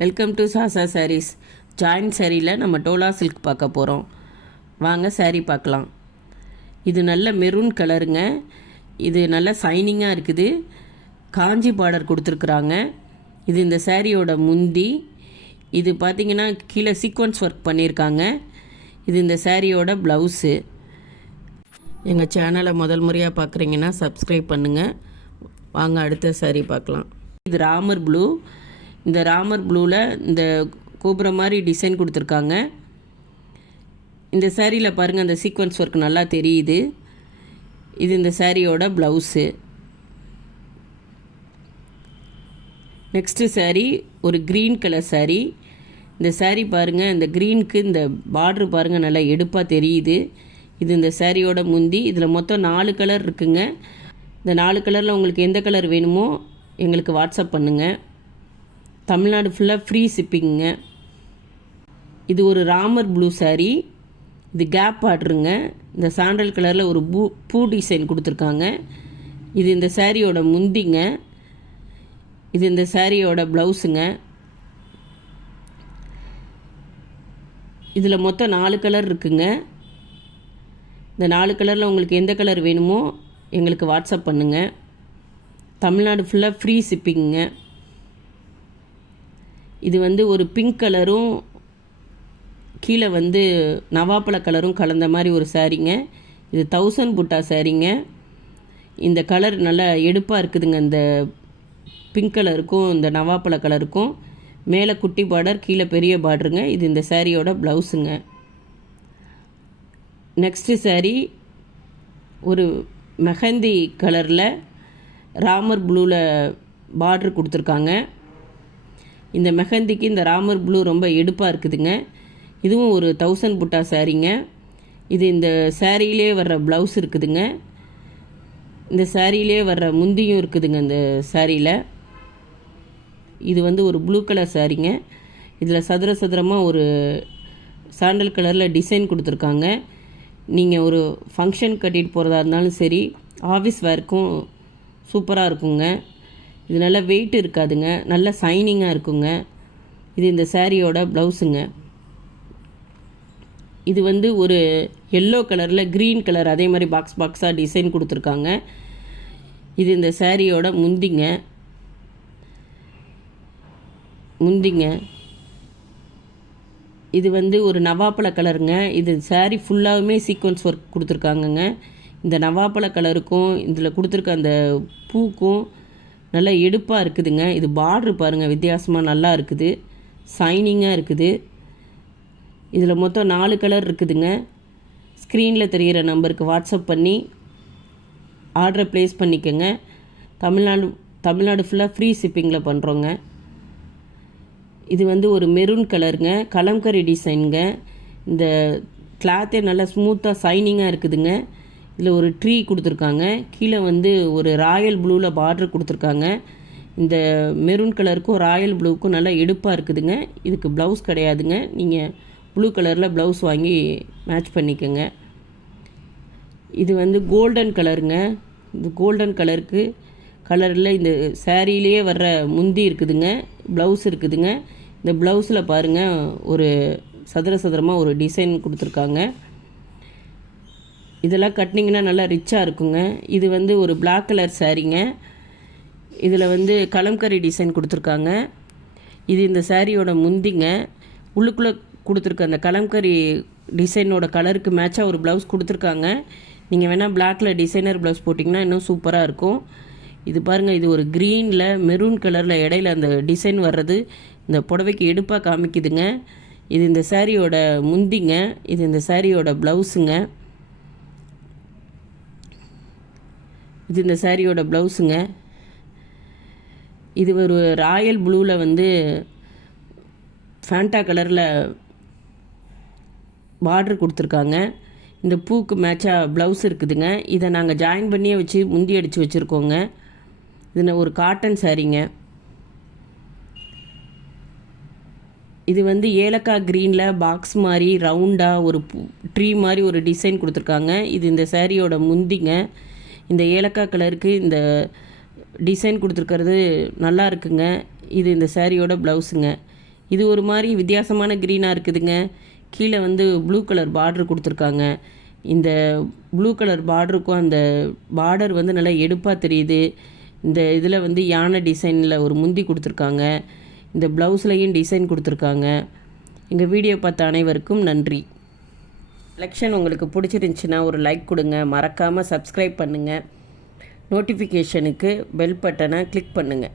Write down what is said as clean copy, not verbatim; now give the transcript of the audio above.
Welcome to Sasa sarees. Join சாரியில் நம்ம Dola silk பார்க்க போகிறோம். வாங்க சாரீ பார்க்கலாம். இது நல்ல மெரூன் கலருங்க. இது நல்ல சைனிங்காக இருக்குது. காஞ்சி பார்டர் கொடுத்துருக்குறாங்க. இது இந்த சாரியோட முந்தி. இது பார்த்திங்கன்னா கீழே சீக்வன்ஸ் ஒர்க் பண்ணியிருக்காங்க. இது இந்த சாரியோட ப்ளவுஸு. எங்கள் சேனலை முதல் முறையாக பார்க்குறீங்கன்னா சப்ஸ்கிரைப் பண்ணுங்கள். வாங்க அடுத்த சாரீ பார்க்கலாம். இது ராமர் ப்ளூ. இந்த ராமர் ப்ளூவில் இந்த கோபுரம் மாதிரி டிசைன் கொடுத்துருக்காங்க. இந்த சாரியில் பாருங்கள், அந்த சீக்வன்ஸ் ஒர்க் நல்லா தெரியுது. இது இந்த சாரியோட ப்ளவுஸு. நெக்ஸ்ட்டு சாரீ ஒரு க்ரீன் கலர் சாரீ. இந்த சாரீ பாருங்கள், இந்த க்ரீனுக்கு இந்த பார்ட்ரு பாருங்கள் நல்லா எடுப்பாக தெரியுது. இது இந்த சாரியோட முந்தி. இதில் மொத்தம் 4 கலர் இருக்குங்க. இந்த 4 கலரில் உங்களுக்கு எந்த கலர் வேணுமோ எங்களுக்கு வாட்ஸ்அப் பண்ணுங்கள். தமிழ்நாடு ஃபுல்லாக ஃப்ரீ ஷிப்பிங்க. இது ஒரு ராமர் ப்ளூ சாரீ. இது கேப் பார்டருங்க. இந்த சாண்டல் கலரில் ஒரு பூ டிசைன் கொடுத்துருக்காங்க. இது இந்த சாரியோட முந்திங்க. இது இந்த சாரியோட ப்ளவுஸுங்க. இதில் மொத்தம் 4 கலர் இருக்குங்க. இந்த 4 கலரில் உங்களுக்கு எந்த கலர் வேணுமோ எங்களுக்கு வாட்ஸ்அப் பண்ணுங்கள். தமிழ்நாடு ஃபுல்லாக ஃப்ரீ ஷிப்பிங்க. இது ஒரு பிங்க் கலரும் கீழே நவாப்பழ கலரும் கலந்த மாதிரி ஒரு சாரீங்க. இது 1000 புட்டா சாரீங்க. இந்த கலர் நல்லா எடுப்பாக இருக்குதுங்க. இந்த பிங்க் கலருக்கும் இந்த நவாப்பழ கலருக்கும் மேலே குட்டி பார்டர், கீழே பெரிய பார்டருங்க. இது இந்த சாரியோட ப்ளவுஸுங்க. நெக்ஸ்ட்டு சாரீ ஒரு மெஹந்தி கலரில் ராமர் ப்ளூவில் பார்ட்ரு கொடுத்துருக்காங்க. இந்த மெஹந்திக்கு இந்த ராமர் ப்ளூ ரொம்ப எடுப்பாக இருக்குதுங்க. இதுவும் ஒரு 1000 புட்டா சாரீங்க. இது இந்த சாரியிலே வர்ற ப்ளவுஸ் இருக்குதுங்க. இந்த சாரியிலே வர்ற முந்தியும் இருக்குதுங்க இந்த சாரியில். இது ஒரு ப்ளூ கலர் சாரீங்க. இதில் சதுர சதுரமாக ஒரு சாண்டல் கலரில் டிசைன் கொடுத்துருக்காங்க. நீங்கள் ஒரு ஃபங்க்ஷன் கட்டிட்டு போகிறதா இருந்தாலும் சரி, ஆஃபீஸ் வேர்க்கும் சூப்பராக இருக்குங்க. இது நல்ல வெயிட் இருக்காதுங்க, நல்ல சைனிங்காக இருக்குங்க. இது இந்த சாரியோட ப்ளவுஸுங்க. இது ஒரு எல்லோ கலரில் க்ரீன் கலர் அதே மாதிரி பாக்ஸாக டிசைன் கொடுத்துருக்காங்க. இது இந்த சாரியோட முந்திங்க. இது ஒரு நவாப்பழ கலருங்க. இது சாரீ ஃபுல்லாகவுமே சீக்வன்ஸ் ஒர்க் கொடுத்துருக்காங்கங்க. இந்த நவாப்பழ கலருக்கும் இதில் கொடுத்துருக்க அந்த பூக்கும் நல்லா எடுப்பாக இருக்குதுங்க. இது பார்ட்ரு பாருங்கள், வித்தியாசமாக நல்லா இருக்குது, சைனிங்காக இருக்குது. இதில் மொத்தம் 4 கலர் இருக்குதுங்க. ஸ்க்ரீனில் தெரிகிற நம்பருக்கு வாட்ஸ்அப் பண்ணி ஆர்டரை ப்ளேஸ் பண்ணிக்கோங்க. தமிழ்நாடு ஃபுல்லாக ஃப்ரீ ஷிப்பிங்கில் பண்ணுறோங்க. இது ஒரு மெரூன் கலருங்க, கலம்கரி டிசைனுங்க. இந்த கிளாத்தே நல்லா ஸ்மூத்தாக சைனிங்காக இருக்குதுங்க. இதில் ஒரு ட்ரீ கொடுத்துருக்காங்க. கீழே ஒரு ராயல் ப்ளூவில் பார்டர் கொடுத்துருக்காங்க. இந்த மெரூன் கலருக்கும் ராயல் ப்ளூவுக்கும் நல்லா எடுப்பாக இருக்குதுங்க. இதுக்கு ப்ளவுஸ் கிடையாதுங்க. நீங்கள் ப்ளூ கலரில் ப்ளவுஸ் வாங்கி மேட்ச் பண்ணிக்கோங்க. இது கோல்டன் கலருங்க. இந்த கோல்டன் கலரில் இந்த சாரியிலேயே வர்ற முந்தி இருக்குதுங்க, ப்ளவுஸ் இருக்குதுங்க. இந்த ப்ளவுஸில் பாருங்கள், ஒரு சதுரமாக ஒரு டிசைன் கொடுத்துருக்காங்க. இதெல்லாம் கட்டினீங்கன்னா நல்லா ரிச்சாக இருக்குங்க. இது ஒரு பிளாக் கலர் சாரீங்க. இதில் கலம்கரி டிசைன் கொடுத்துருக்காங்க. இது இந்த சாரியோட முந்திங்க. உள்ளுக்குள்ளே கொடுத்துருக்க அந்த கலம்கரி டிசைனோட கலருக்கு மேட்சாக ஒரு ப்ளவுஸ் கொடுத்துருக்காங்க. நீங்கள் வேணால் பிளாக்கில் டிசைனர் ப்ளவுஸ் போட்டிங்கன்னா இன்னும் சூப்பராக இருக்கும். இது பாருங்கள், இது ஒரு க்ரீனில் மெரூன் கலரில் இடையில அந்த டிசைன் வர்றது இந்த புடவைக்கு எடுப்பாக காமிக்குதுங்க. இது இந்த சாரியோட முந்திங்க. இது இந்த சாரியோட ப்ளவுஸுங்க. இது இந்த சாரியோட ப்ளவுஸுங்க. இது ஒரு ராயல் ப்ளூவில் ஃபேண்டா கலரில் பார்ட்ரு கொடுத்துருக்காங்க. இந்த பூக்கு மேட்சாக ப்ளவுஸ் இருக்குதுங்க. இதை நாங்கள் ஜாயின் பண்ணியே வச்சு முந்தி அடித்து வச்சுருக்கோங்க. இது ஒரு காட்டன் சாரீங்க. இது ஏலக்காய் க்ரீனில் பாக்ஸ் மாதிரி ரவுண்டாக ஒரு ட்ரீ மாதிரி ஒரு டிசைன் கொடுத்துருக்காங்க. இது இந்த சாரியோட முந்திங்க. இந்த ஏலக்காய் கலருக்கு இந்த டிசைன் கொடுத்துருக்கிறது நல்லா இருக்குங்க. இது இந்த சாரியோட ப்ளவுஸுங்க. இது ஒரு மாதிரி வித்தியாசமான க்ரீனாக இருக்குதுங்க. கீழே வந்து ப்ளூ கலர் பார்டர் கொடுத்துருக்காங்க. இந்த ப்ளூ கலர் பார்டருக்கும் அந்த பார்டர் வந்து நல்லா எடுப்பாக தெரியுது. இந்த இதில் வந்து யானை டிசைனில் ஒரு முந்தி கொடுத்துருக்காங்க. இந்த ப்ளவுஸ்லையும் டிசைன் கொடுத்துருக்காங்க. எங்கள் வீடியோ பார்த்த அனைவருக்கும் நன்றி. கலெக்ஷன் உங்களுக்கு பிடிச்சிருந்துச்சின்னா ஒரு லைக் கொடுங்க. மறக்காமல் சப்ஸ்கிரைப் பண்ணுங்கள். நோட்டிஃபிகேஷனுக்கு பெல் பட்டனை கிளிக் பண்ணுங்கள்.